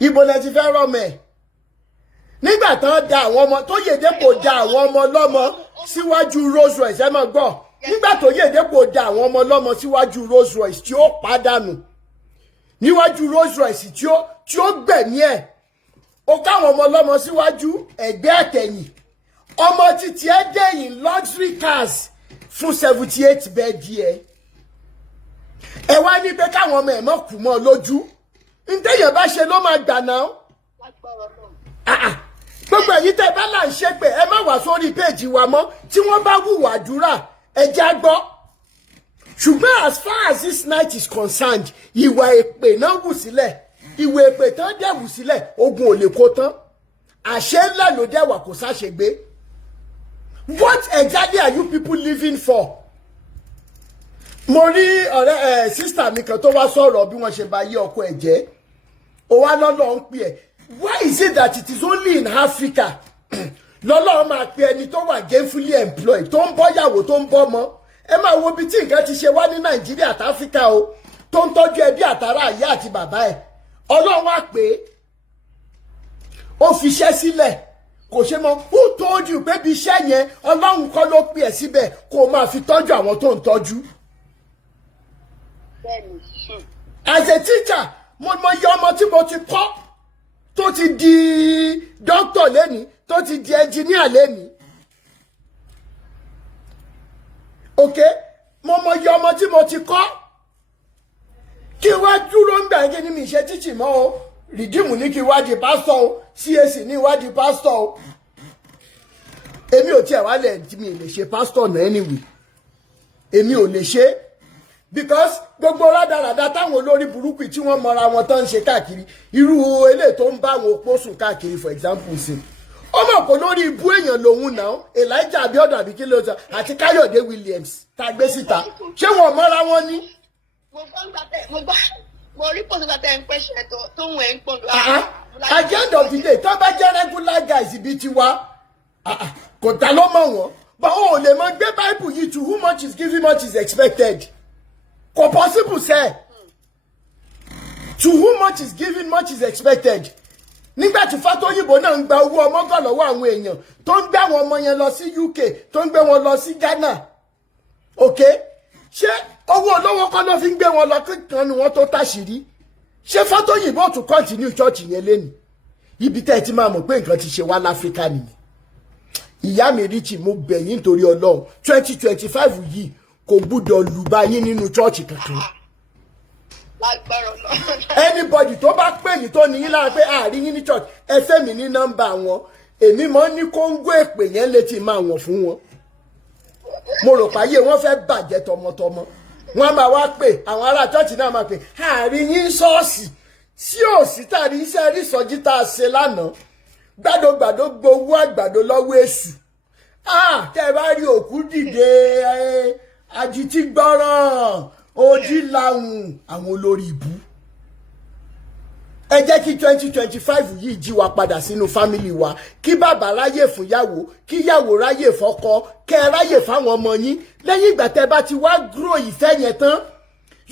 Ibo lẹ ti fẹ́ rọ́mẹ̀? Nígbà tán da àwọn ọmọ tó Yèdépò da àwọn ọmọ ọlọ́mọ síwájú Rolls Royce ẹ máa gbọ́. Nígbà tó Yèdépò da àwọn ọmọ ọlọ́mọ síwájú Rolls Royce tí ó pàdánù níwájú Rolls Royce tí ó gbẹ̀mí ẹ̀, ó káwọn ọmọ ọlọ́mọ síwájú ẹ̀gbẹ́ àtẹ̀yìn, ọmọ títí ẹ dẹ̀yìn luxury cars fún 78 bẹ́ẹ̀dì ẹ̀. Ẹ wá ní pé káwọn ọmọ ẹ̀ mọ̀ kú mọ́ lójú. Ntẹ́yìn bá ṣe ló máa gbà náà. Gbogbo ẹ̀yin tẹ́ bá là ń ṣe pé ẹ má wá sórí péèjì wa mọ́ tí wọ́n bá wùwà àdúrà ẹ já gbọ́. Ṣùgbọ́n as far as this night is concerned, ìwà èpè náà wù sílẹ̀, ìwà èpè tán dẹ̀ wù sílẹ̀, ogun ò lè kó tán. Àṣẹ ńlá ló dẹ̀ wà kó sáṣegbé. What exactly are you people living for? Mo rí ọ̀rẹ́ sister mi kan tó wá sọ̀rọ̀ bí wọ́n ṣe bá yí ọkọ ẹ̀ jẹ́. Ó wá lọ́lọ́ ń pè ẹ́. Why is it that it is only in Africa? Lọ́lọ́ máa pe ẹni tó wà gainfully employed, tó ń bọ́ yàwó, tó ń bọ́ mọ́. Ẹ máa wo bí tí nǹkan ti ṣe wá ní Nàìjíríà àti Áfíríkà o, tó ń tọ́jú ẹbí àtàrà ìyá àti bàbá ẹ̀. Ọlọ́run wá pé ó fi iṣẹ́ sílẹ̀, kò ṣe mọ́. Who told you pé bí iṣẹ́ yẹn Ọlọ́run kọ́ ló pè ẹ́ síbẹ̀ kó o máa fi tọ́jú àwọn tó ń tọ́jú? As a teacher, mo yẹ ọmọ tí mo ti kọ́ tó ti di doctor lẹ́ni, tó ti di engineer lẹ́ni. Okay? Mo yẹ ọmọ tí mo ti kọ́ kí wá dúró ń gbà ní mi ṣe teach mọ́ o. Redeem ní kí wá di pastor o, CAC ní wá di pastor o. Èmi ò tiẹ̀ wá lẹ̀ tí mi lè ṣe pastor náà anyway. Èmi ò lè ṣe because gbogbo rádaràda táwọn olórí burúkú tí wọ́n mọra wọn tán ń ṣe káàkiri, irú eléyìí tó ń bá àwọn opó sùn káàkiri for example sí. Ó mọ̀ pé lórí ibú èèyàn lòun náà, Elijah Abiodun àbí kí ló sọ, àti Káyọ̀dé Williams tá gbé síta. Ṣé wọ́n mọ́ra wọn ní? Mo rí pọ̀ nígbà tẹ́ ń pẹ́ṣẹ̀ tó ń wẹ̀ ń pọ̀. At the end of the day, tó bá jẹ́ regular guys ibi tiwa, kò ta ló mọ̀ wọ́n. But ó lè mọ gbé Bible yìí to whom much is given, much is expected. Kò possible sẹ́. To whom much is given, much is expected. Nígbà tí Fátóyìnbó náà ń gba owó ọmọgàn lọ́wọ́ àwọn èèyàn tó ń gbé àwọn ọmọ yẹn lọ sí UK, tó ń gbé wọn lọ sí Ghana. Okay? Ṣé owó olówó kan ló fi ń gbé wọn lọ kíkan ni wọ́n tó táṣìírí? Ṣé Fátóyìnbó tún continue church yẹn lẹ́nu? ibi tẹ́ ẹ ti máa mọ̀ pé nǹkan ti ṣe wá láfíríkà nìyẹn. Ìyá mi Richie, mo bẹ̀ yín torí Ọlọ́run 2025 yìí kò gbúdọ̀ lù bá yín nínú chọ́ọ̀chì kankan. Anybody tó bá pè yín tó ní yín lára pé àárín yín ní church ẹ fẹ́ mi ní nọ́mbà wọn, èmi mọ́ ní kóńgó èpè yẹn létí máa wọ̀n fún wọn. Mo rò páyé wọ́n fẹ́ bàjẹ́ tọmọtọmọ, wọ́n máa wá pè àwọn ará chọ́ọ̀chì náà máa pè àárín yín ṣọ́ọ̀ṣì sí òsì tàbí iṣẹ́ rí sọjí tá a ṣe lánàá gbàdógbàdó gbowó àgbàdo lọ́wọ́ èṣù. Tẹ́ ẹ bá rí òkú dìde àjìtí gbọ́ràn ojí làwọn àwọn olórí ìbú. Ẹ jẹ́ kí 2025 yìí jí wa padà sínú fámìlì wa, kí bàbá ráyè fún yàwó, kí yàwó ráyè fọ́kọ, kẹ́ ẹ ráyè fáwọn ọmọ yín. Lẹ́yìn ìgbà tẹ́ bá ti wá grow ìfẹ́ yẹn tán,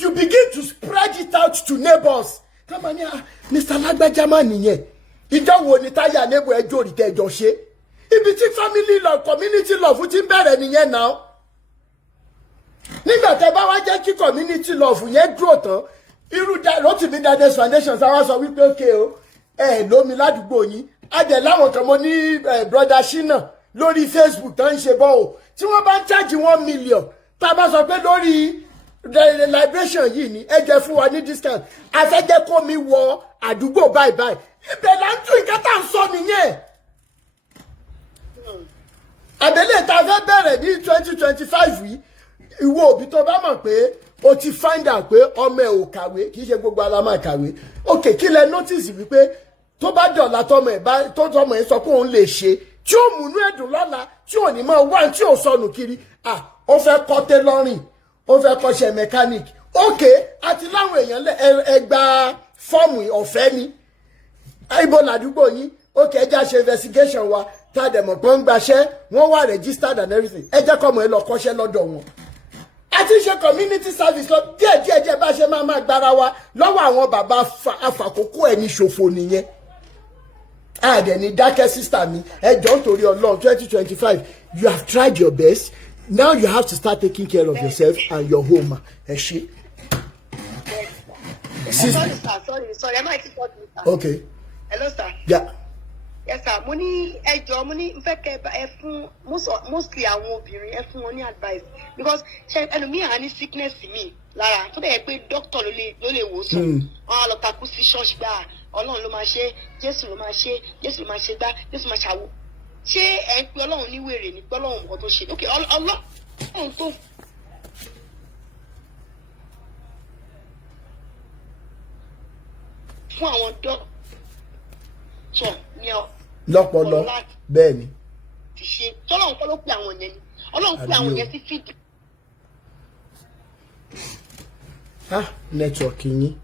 you begin to spread it out to neighbors. Kama ni Mr. Lágbájá mà nìyẹn. Ìjọ wo ni táyà neighbor ẹjọ́ rí tẹ́jọ ṣe? Ibi tí family love, community love ti ń bẹ̀rẹ̀ nìyẹn náà. Nígbà tẹ́ bá wá jẹ́ kí community love yẹn grow tán, irú Rotimi Dades Foundation sáwá sọ wípé okay o, lómi ládùúgbò yín. Adẹ̀ láwọn kan mo ní brother Shina lórí Facebook tán ń ṣe bọ́ o. Tí wọ́n bá ń charge 1 million, tá a bá sọ pé lórí the liberation yìí ni ẹ jẹ́ fún wa ní discount, a fẹ́ jẹ́ kó mi wọ àdúgbò báyìí báyìí. Ibẹ̀ là ń tún nǹkan tá à ń sọ nìyẹn. Àbẹ̀lẹ̀ tá a fẹ́ bẹ̀rẹ̀ ní 2025 yìí, ìwọ òbí tó bá mọ̀ pé o ti find out pé ọmọ ẹ̀ ò kàwé, kì í ṣe gbogbo ala máa kàwé. Ok, kí lẹ notice wípé tó bá dọ̀la tọmọ ẹ̀ sọ pé òun lè ṣe tí ó múnú ẹ̀dùn lọ́la tí ò ní máa wá tí ò sọnù kiri. Ó fẹ́ kọ́ tailoring, ó fẹ́ kọ́ṣẹ́ mechanic. Ok, àti láwọn èèyàn ẹgbà fọ́ọ̀mù ọ̀fẹ́ ni. Ibo làdúgbò yín, ok, ẹ já ṣe investigation wa, tá a dẹ̀ mọ̀ pé ń gbaṣẹ́, wọ́n wà registered and everything. Ẹ jẹ́ kọ́mọ ẹ lọ kọ́ṣẹ́ lọ́dọ̀ wọn. A ti ṣe community service lọ díẹ̀ bá ṣe máa gbára wa lọ́wọ́ àwọn bàbá afàkókò ẹni ṣòfò nìyẹn. Àdẹ̀ ní dákẹ́ sísítà mi, ẹ jọ̀ọ́ nítorí Ọlọ́run 2025 you have tried your best, now you have to start taking care of yourself and your home. Ẹ ṣé. Sorry, am I talking, sir? Okay. Hello, sir. Yeah. Yes, sir. Mo ní ẹjọ́, mo ní fẹ́ kẹ́ ẹ fún mostly àwọn obìnrin ẹ fún wọn ní advice because ṣe ẹlòmíì á ní sickness mi lára tó dẹ̀ pé doctor ló lè wò sàn. Wọ́n á lọ takú sí ṣọ́ọ̀ṣì gbà Ọlọ́run ló máa ṣe, Jésù ló máa ṣe, Jésù ló máa ṣe gbá, Jésù máa ṣàwò. Ṣé ẹ ń pe Ọlọ́run ní wèrè ní pé Ọlọ́run nǹkan tó ṣe? Okay, Ọlọ́run tó fún àwọn dọ́kítọ̀ ní lọ́pọlọ bẹ́ẹ̀ ni. ti ṣe tọ́lọ́run kọ́ ló pe àwọn yẹn ni Ọlọ́run pe àwọn yẹn sí fídíò. Nẹ́tíwọ̀kì yín.